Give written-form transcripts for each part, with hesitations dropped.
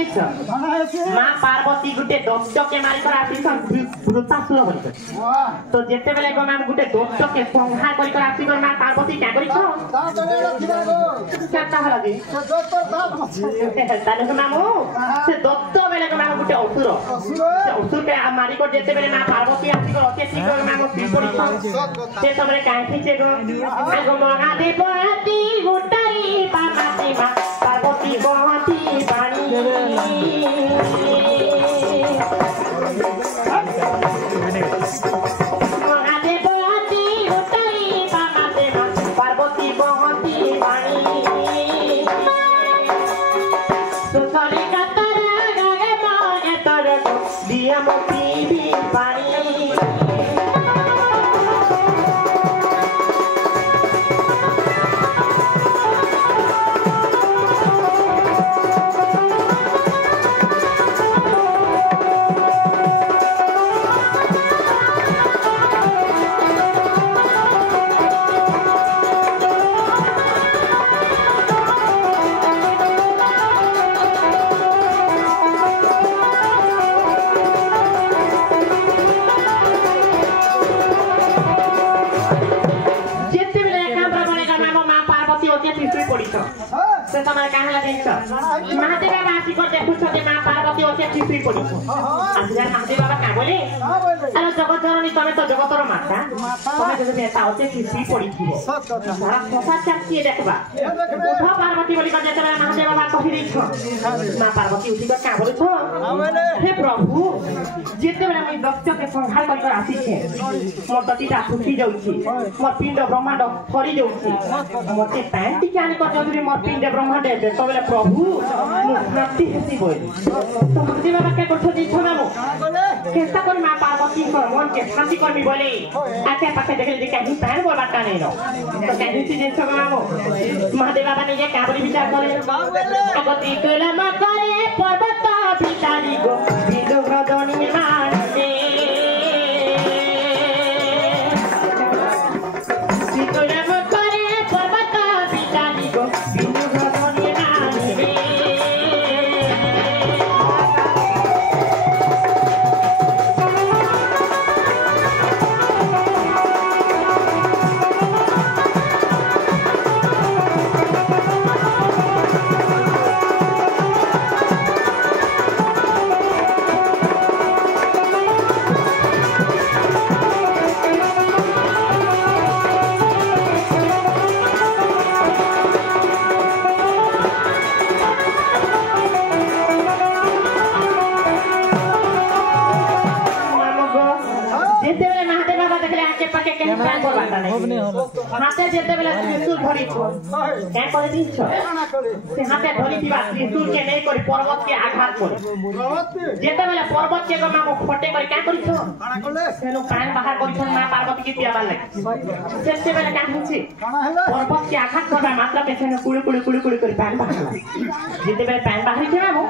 माँ पार्वती गुटे दोस्त के मारी कर आसी सन वृतासुर होई तो जेते बेले को माम गुटे दोस्त के संहार करी कर आसी कर माँ पार्वती क्या करी छो ता तोरेला थिबा गो क्या हला दी से दोस्त दात मछी ताले को मामू से दोस्त बेले को माम गुटे असुर से असुर के मारी कर जेते बेले माँ पार्वती आसी कर ओके ठीक कर माम पी पड़ी से तमरे काहे खींचे गो आगो मगा दे पति गुटाई पामाती माँ पार्वती बहती पानी से समय कहाँ लगे महादेव बाबा आसी कर देखु छते मां पार्वती ओसे चिपी पड़ी आसी महादेव बाबा का बोले अरे जगत जननी तमे तो जगतर माता तमे जदि बेटा ओसे चिपी पड़ी थी सारा संसार चाची देखबा उठ पार्वती बोली कर जेते महादेव बाबा कहि दै छ मां पार्वती उठी कर का बोले छ हे प्रभु जेते बेला मैं दक्ष के संहार कर कर आसी छे मोर तटीटा फुटी जाउछी मोर पिंड ब्रह्मांड फरी जाउछी मोते पैंटी जानी कर जदि मोर पिंड ब्रह्मांड दे तो बेला प्रभु मुक्ति हेसी बोल तो महादेव बाबा के कोठो दी छ मामू केस्ता कर मां पार्वती को मन के शांति करमी बोले आके पाके देखे जे कहीं पैन बोल बाटा नहीं नो तो कहीं सी दिन छ मामू महादेव बाबा ने जे काबरी विचार करे अगति तुला मा करे पर्वत भितारी गो बिंदु ग्रदनी मानते तुला मा करे पर्वत भितारी गो बिंदु ग्रदनी मानते हाथे जेते बेला त्रिशूल धरी छ क्या करे दिन छ से हाथे धरी दिबा त्रिशूल के नहीं करे पर्वत के आघात करे पर्वत जेते बेला पर्वत के गमा को फटे करे क्या करी छ काना करले सेनो कान बाहर करी छ मां पार्वती के पियाबा लाग जेते बेला का होछि पर्वत के आघात करबा मात्र के सेनो कुड़ी करे पान बाहर जेते बेला पान बाहर छ मामो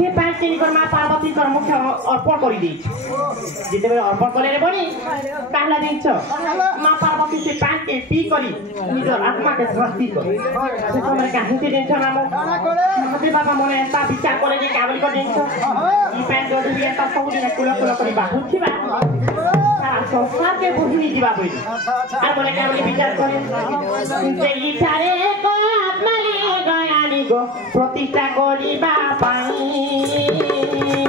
से पान के निकर मां पार्वती कर मुख्य अर्पण करी दै जेते बेला अर्पण करे रे बनी काला दिन छ मां पार्वती से पान के पी करी निजर आत्मा के शांति करे से समय का हिते दिन छ मामो महादेव बाबा मने ऐसा विचार करे जे काबली कर दिन छ ई पान जो भी ऐसा सब दिन कुला करी बाहु छिबा सारा संसार के बुझनी दिबा बोली आ मने काबली विचार करे से ई चारे को आत्मा ले गयानी गो प्रतिष्ठा करिबा पाई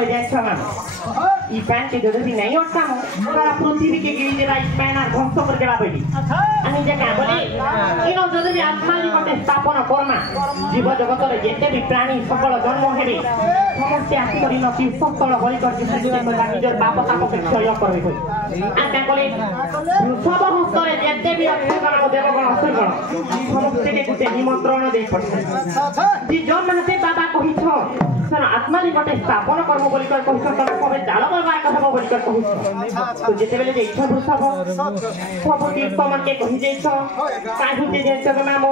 করে যাচ্ছ মামু ই প্যান के যদি नहीं उठता मो सारा पृथ्वी के गिरी देला इ प्यान আর ধ্বংস করে দেবা বলি আমি যে কা বলি ইনো যদি আত্মা নিকটে স্থাপন কর্মা জীব জগতরে যেতে বি প্রাণী সকল জন্ম হেবে সমস্ত আসি করি নতি সকল হরি করতে সৃষ্টি করে নিজের বাপ তাপকে ক্ষয় করবে কই আর কা বলে সব হস্তরে যেতে বি অক্ষগণ দেবগণ অসুরগণ সমস্তকে কুতে নিমন্ত্রণ দেই পড়ছে যে জন মানতে বাবা কহিছ সর আত্মা নিকটে স্থাপন কর্ম বলি কই কহিছ তবে কবে জাল বলবার কথা বলি কই কহিছ তো যেতে বেলে যে ইচ্ছা বৃষভ সব তীর্থ মনকে কহি যাইছ কাহিতে যাইছ মামু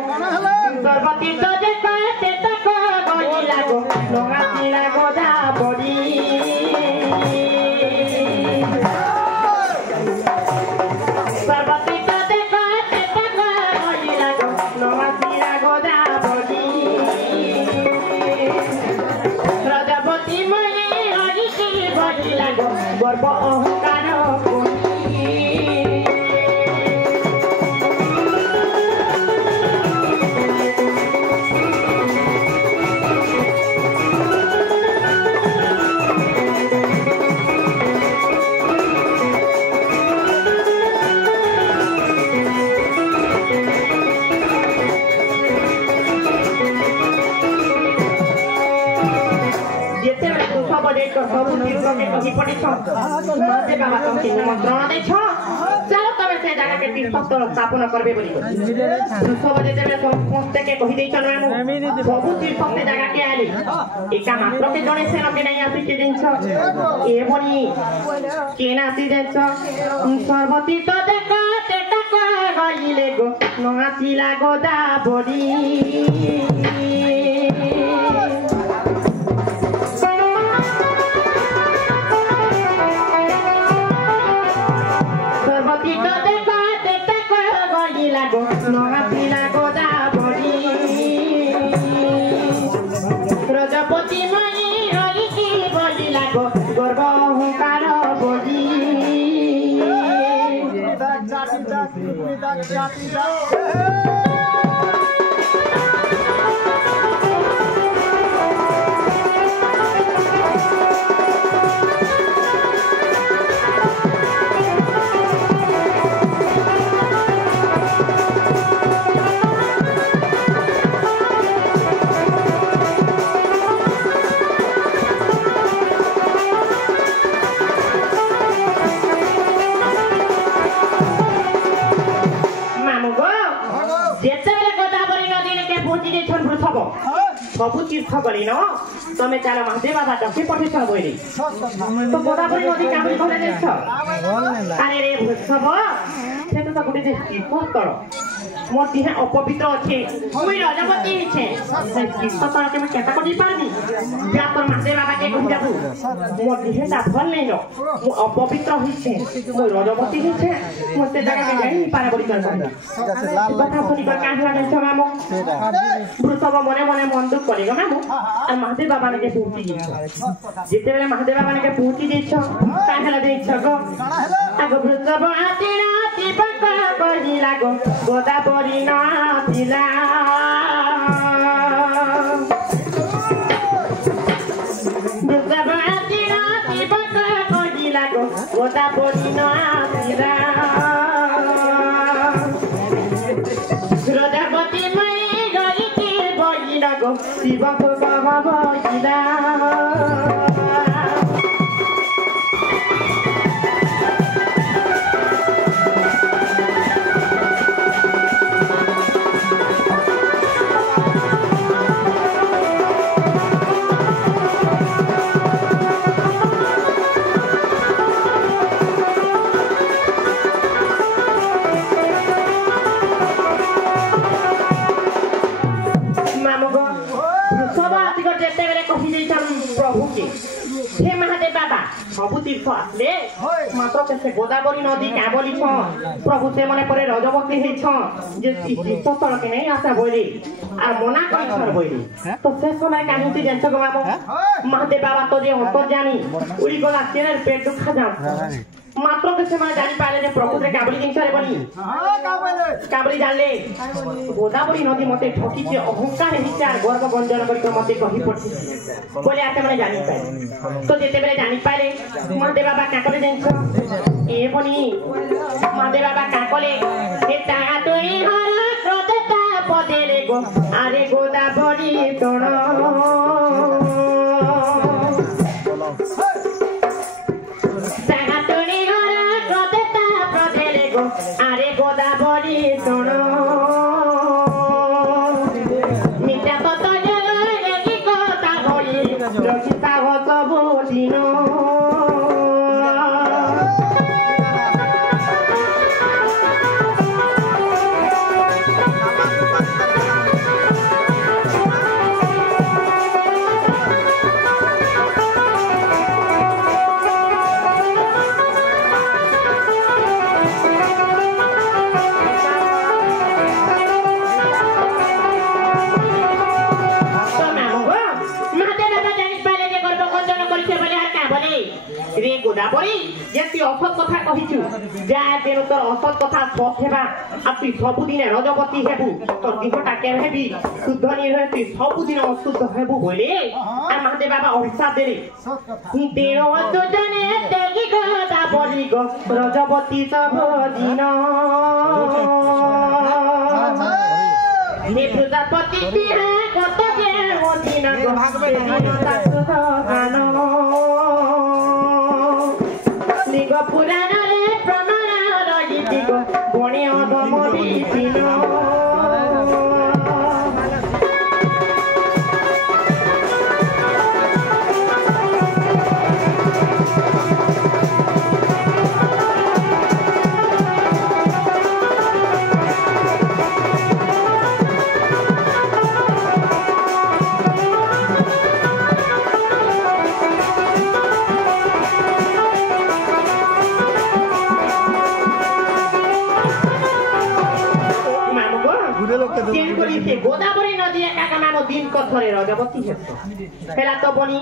সর্বতীর্থ যে কতে তক গই লাগো লগা তিলা গোদা বড়ি সর্বতীর্থ যে কতে তক গই লাগো লগা তিলা গোদা বড়ি রাজবতী মনে হরিকে বড়ি লাগো গর্ব অহংকার कही पड़ी माते बाबा तुमके निमंत्रण दे छ चलो तबे से जागा के तीर्थस्थल स्थापन करबे बोली सब जेते समस्त के कहि देछ न सब तीर्थस्थ जागा के आली एका मात्र के जने से लगे नहीं आसी के दिन छ ए बनी के ना आसी देछ सर्वती तो देख तेटा को गइले गो नआसी लागो दा बडी प्रजापति मई रही की बोली लागो गर्व अहंकार बोली सबु तीर्थ गली न तमे चाल महादेव बाबा डके पठेछ बोली तो गोदावरी नदी काबरी भले देछ अरे रे सब से तो गुडी दे तीर्थ कर मोर दिहे अपवित्र अछि मुई राजपति छे से तीर्थ तर के मैं केता कोडी पारबी जा पर महादेव बाबा के कहि जाबू मोर दिहे ता भल नै न मु अपवित्र हि छे मुई राजपति हि छे मोते जगह के जाई पारे बोली कर कथा सुनी कर काहे लागै छ मामो वृषभ मने मने मन दुख करी ग मामो आ महादेव बाबा ने के पूछी जेते बेले महादेव बाबा ने के पूछी देछ काहे ला देछ ग आगो वृषभ आती राती बका कहि लागो गोदावरी नाथिला वृषभ आती राती बका कहि लागो गोदावरी नाथिला प्रजापति मई गई के बोली लागो शिव को बाबा बोलिला हे महादेव बाबा सबु तीर्थ आसले मात्र से गोदावरी नदी क्या बोली प्रभु से मने परे रजवती हे जे तीर्थ स्थल के नहीं आसा बोली आ मना करी छर बोली तो से समय काहिती जनत गमाबो महादेव बाबा तो जे अंतर जानी उड़ी गला तेरे पेट दुखा जा मात्र के समय जानी पाले जे प्रकृति काबली जिंस रे बनी हां का बोले काबली जानले गोदावरी नदी मते ठकी जे अहंकार विचार गर्व गंजन करके मते कहि पड़छि बोले आते माने जानी पाले तो जेते बेले जानी पाले माते बाबा काकले जिंस ए बनी माते बाबा काकले ए तागा तोई हर क्रोधता पदेले गो आरे गोदावरी तण आरे गोदावरी तण मिठा कत जगरे की कथा भली रचिता गत बोलिन रे गोदावरी जेती असत कथा कहिछु जा देनु तोर असत कथा सत हेबा आ तु सब दिन रजपति हेबु तोर दिहटा के हेबी शुद्ध नि रहती सब दिन अशुद्ध हेबु बोले आ महादेव बाबा अभिशाप देले देनो तो जने तेगी गोदावरी गो रजपति सब दिन हे प्रजापति पिहा कत के दिन गो दिन तासु लिंग पुराण रे प्रमाण रहिति गो बणे अधम बिपिन गोदावरी नदी एका मानो दिन कथरे रजपति हेतो हेला तो बनी